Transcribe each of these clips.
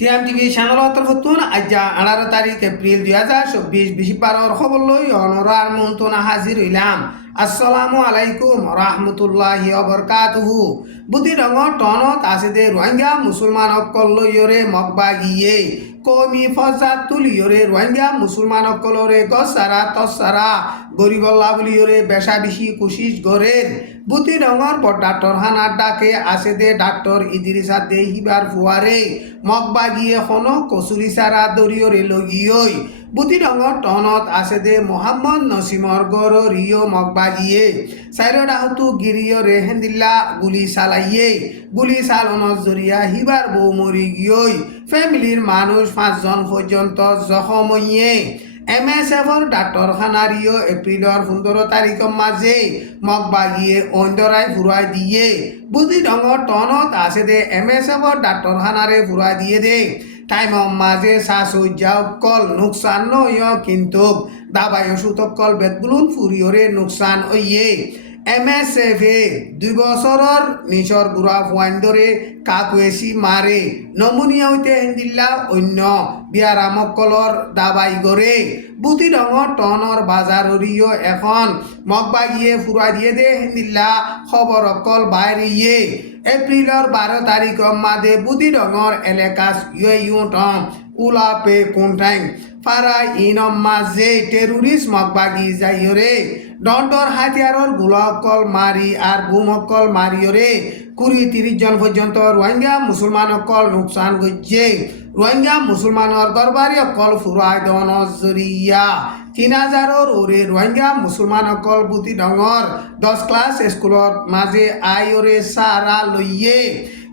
টিএমটিভি চ্যানেলত ফতুন আজ্জা 18 তারিখ এপ্রিল 2024 বিশিপারর খবর লই অনরার মন্তনা হাজির হইলাম। আসসালামু আলাইকুম রহমতুল্লাহি ওবরকাতুহু। বুদ্ধি রঙর টনত আছে দে রোহিঙ্গা মুসলমান অকল লইয়রে মকবা গিয়ে কমি ফজাত তুলিয়রে রোহিঙ্গা মুসলমান অকলরে গসারা তসারা গরিবল্লা বলিয়রে বেশা বেশি কুশিস গরের বুদ্ধি রঙর পর ডাক্তার হানার ডাকে আছে দে ডাক্তার ইদিরিসা দে হিবার ফুয়ারে মকবা গিয়ে হনো কচুরি সারা দরিয়রে লগিয়ই বুদ্ধি রঙর টনত আছে দে মোহাম্মদ নসিমর গর রিও মকবা গিয়ে সাইরড আহতু গিরিয় রেহেন্দিল্লা গুলি চালাইয়ে গুলি চালনের জরিয়া হিবার বউ মরি গিয়ই ফ্যামিলির মানুষ 5 জন পর্যন্ত জখম হইয়ে MSFর ডাক্তারখানারিও এপ্রিলর 15 তারিখের মাঝে মকবা গিয়ে অন্দরায় ফুরাই দিয়ে বুদ্ধি রঙর টনত আছে দে MSFর ডাক্তারখানারে ফুরাই দিয়ে দে টাইম মাঝে সাসুজাও কল নুকসান নয় কিন্তু দাবাই ওষুধকল বেতগুলুন ফুরিয়রে নুকসান ওইয়ে MSF 2 বছরের নিচর গুড়া ফুয়াইন্দরে কাকুয়েসি মারে নমুনিয়া হইতে হিন্দিল্লা অন্য বিয়ারামকলর দাবাই গড়ে বুতি রঙর টনর বাজাররিও এখন মকবা গিয়ে ফুরা দিয়ে দে হিন্দিল্লা খবর অকল বাইরিয়ে এপ্রিলর 12 তারিখ মাদে বুতি রঙর এলাকা ইউটম উলাপে কোনটাইম ফারা ইনম মাঝে টেরোরিস্ট মকবাগি যাইরে দণ্ডর হাতিয়ারর গুলাকল মারি আর বুমকল মারিয়রে 20-30 জন পর্যন্ত রোহিঙ্গা মুসলমান অকল নুকসান গজ্জে রোহিঙ্গা মুসলমানর দরবারি অকল ফুরাই দন জরিয়া 3000-র ওরে রোহিঙ্গা মুসলমান অকল বুতি ডঙর 10 ক্লাস স্কুলত মাঝে আইরে সারা লইয়ে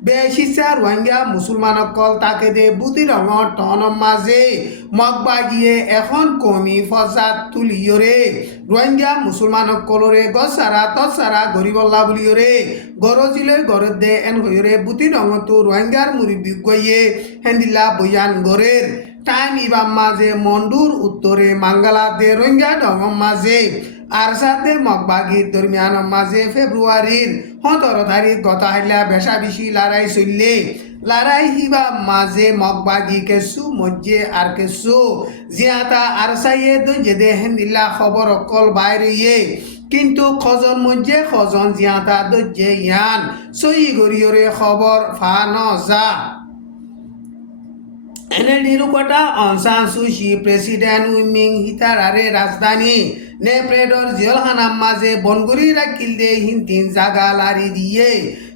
বেশিসা রোহিঙ্গা মুসলমান অকল তাকে দে বুতি রঙর টন মাঝে মকবা গিয়ে এখন কমি ফসাদ তুলিয়রে রোহিঙ্গা মুসলমান অকলরে গসারা তসারা গরিবল্লা বলিয়রে গরজিলে গরদ দে এন হইরে বুতি রঙতো রোহিঙ্গার মুরিবি গইয়ে হেন্দিল্লা বয়ান গরের টাইম ইবাম মাঝে মন্ডুর উত্তরে মাঙ্গালা দে রোহিঙ্গা ডঙ মাঝে আর সাথে মকবাগির দরমিয়ান মাঝে ফেব্রুয়ারির 17 তারিখ গত হাইলা বেশা বেশি লড়াই চললে লড়াই হিবা মাঝে মকবাগি কেসু মজ্জে আর কেসু জিয়াতা আর সাইয়ে দে দে হেন্দিল্লা খবর অকল বাইরে কিন্তু খজন মজ্জে খজন জিয়াতা দে ইয়ান সই গরিয়রে খবর ফান যা এনএলডিরুকটা অনসান সুশি প্রেসিডেন্ট উইমিং হিতারারে রাজধানী নেপ্রেডর জেলখানার মাঝে বনগুড়ি রাখিল দে হিন 3 জায়গা লারি দিয়ে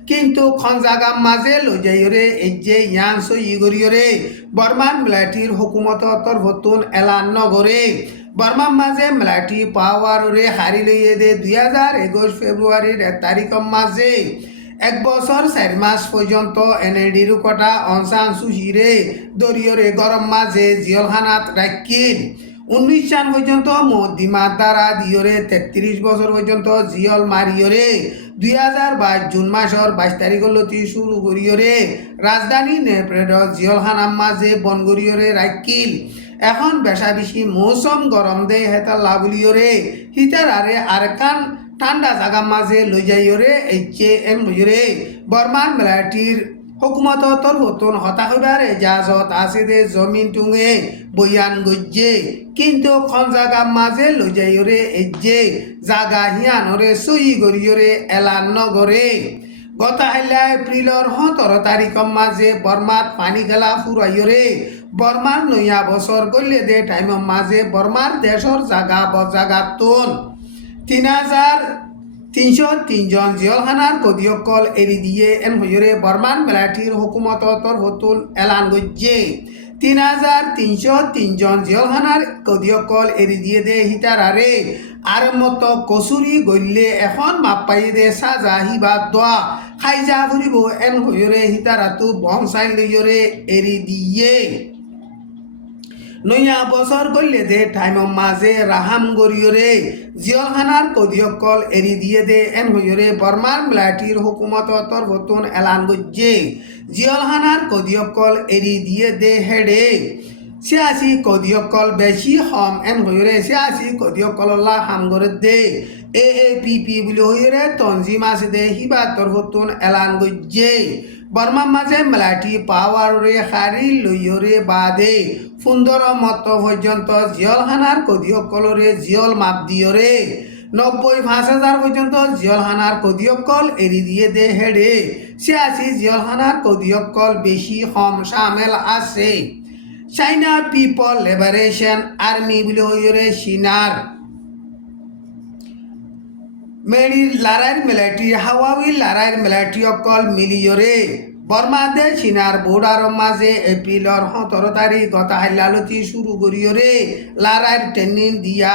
কিন্তু খন জায়গার মাঝে লজাইরে এজে ইয়ান সই গরিয়রে বর্মান মিলিটারির হুকুমত তরফতুন এলান নগরে বর্মার মাঝে মিলিটারি পাওয়ারে হারি লইয়ে দে 2021 ফেব্রুয়ারির 1 তারিখের মাঝে 1 বছর 4 মাস পর্যন্ত এনএলডির কটা অনসান সুশিরে দরিয়রে গরম মাঝে জিয়লখানাত রাখিল 19 সাল পর্যন্ত মদিমা দ্বারা দিয়রে 33 বছর পর্যন্ত জিয়ল মারিয়রে 2022 জুন মাসের 22 তারিখলতি শুরু করিয়রে রাজধানী নেপ্রেডর জিয়লখানার মাঝে বনগরিয়রে রাখিল এখন বেশা বেশি মৌসুম গরম দে হেতা লাবলিয়রে হিতার আরে আরকান ঠান্ডা জায়গা মাঝে লই যাইরে HM লইরে বর্মান মিলিটারির হুকুমত তরফতুন হতা হইবার এজাজত আছে দে জমিন টুঙে বয়ান গজ্জে কিন্তু খন জায়গা মাঝে লই যাইরে এজে জায়গা হিয়ানরে সই গরিয়রে এলান নগরে গত হাইলা এপ্রিলর 17 তারিখের মাঝে বর্মাত পানি গেলা ফুরাইরে বর্মার নয়া বছর গলে দে টাইমের মাঝে বর্মার দেশর জায়গা বজাগাতুন 3303 জন জিয়লখানার কদিয়কল এরি দিয়ে এন হইরে বর্মান মিলিটারির হুকুমত তরফতুন এলান গজ্জে 3303 জন জিয়লখানার কদিয়কল এরি দিয়ে দে হিতারারে আর মতো কচুরি গল্লে এখন মাপ পাইয়ে দে সাজা হিবা দোয়া খাইজা ফুরিব এন হইরে হিতারাতু বংসাইন লইরে এরি দিয়ে নয়া বছর গল্লে দে টাইমের মাঝে রাহাম গরিয়রে জিয়লখানার কদিয়কল এরি দিয়ে দে এন হইরে বর্মার মিলিটারির হুকুমত তরফতুন এলান গজ্জে জিয়লখানার কদিয়কল এরি দিয়ে দে হেডে 86 কদিয়কল বেশি হম এন হইরে 86 কদিয়কল্লা হাম গরে দে AAPP বলে হইরে তনজিম আছে দে হিবা তরফতুন এলান গজ্জে বর্মার মাঝে মেলাটি পাওয়ারে খারি লইয়রে বাদে সুন্দর মত পর্যন্ত জিয়লখানার কদিয়কলরে জিয়ল মাপ দিয়রে ৯০,০০০ পর্যন্ত জিয়লখানার কদিয়কল এরি দিয়ে দে হেডে ৮৬ জিয়লখানার কদিয়কল বেশি কম সামেল আছে। চাইনা পিপল লিবারেশন আর্মি বলে হইরে সিনার মেরির লারাইর মিলিটারি হাওয়াওই লারাইর মিলিটারি অকল মিলিয়রে বর্মাদে চীনার বোর্ডার মাঝে এপ্রিলর ১৭ তারিখ গত হাইলালতি শুরু করিয়রে লারাইর ট্রেনিং দিয়া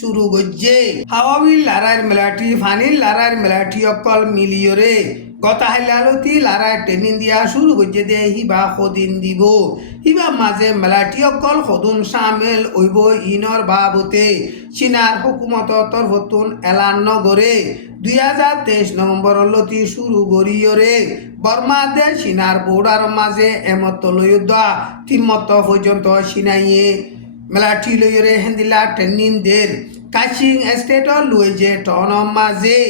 শুরু করছে। হাওয়াওই লারাইর মিলিটারি ফানির লারাইর মিলিটারি অকল মিলিয়রে গত হাইলালতি লারাইর ট্রেনিং দিয়া শুরু করছে দে হিবা সদিন দিব হিবা মাঝে মিলিটারি অকল সদুন সামিল হইব ইনর বাবতে চীনার হুকুমত তরফতুন এলান নগরে ২০২৩ নভেম্বর লতি শুরু করিয়রে বর্মাদে চীনার বোর্ডার মাঝে এমত লয়ুদ্ধা তিমত পর্যন্ত চিনাইয়ে মিলিটারি লয়রে হেন্দিলা ট্রেনিং দের কাচিং স্টেটর লুয়েজে টন মাঝে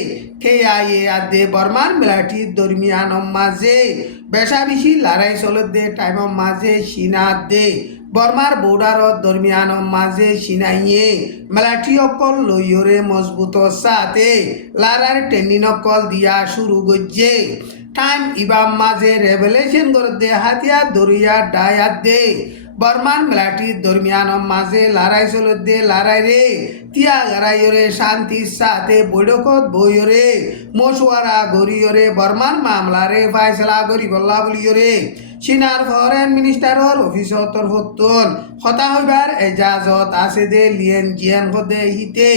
KIA আদে বর্মার মিলিটারি দরমিয়ান মাঝে বেশা বেশি লড়াই চলত দে টাইম মাঝে চীনা দে বর্মার বোর্ডার দরমিয়ান মাঝে চিনাইয়ে মিলিটারি অকল লইয়রে মজবুত সাথে লড়াইয়ের ট্রেনিং অকল দিয়া শুরু করছে। টাইম ইবাম মাঝে রেভেলেশন করে দে হাতিয়ার দরিয়া ডায়াত দে বর্মান মিলিটারি দরমিয়ান মাঝে লড়াই চলত দে লড়াই রে তিয়া গড়াইরে শান্তি সাথে বৈঠকত বইরে মশওয়ারা গড়িয়রে বর্মান মামলারে ফাইসলা করি বল্লা বলিয়রে চীনার ফরেন মিনিস্টারর অফিসর তরফতুন হতা হইবার এজাজত আছে দে লিয়েন জিয়ান হদে হিতে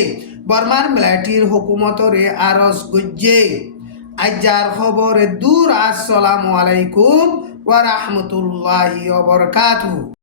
বর্মার মিলিটারির হুকুমতরে আরজ গজ্জে। আজ্জার খবরে দূর। আসসালামু আলাইকুম ওয়া রাহমাতুল্লাহি ওয়া বারাকাতুহু।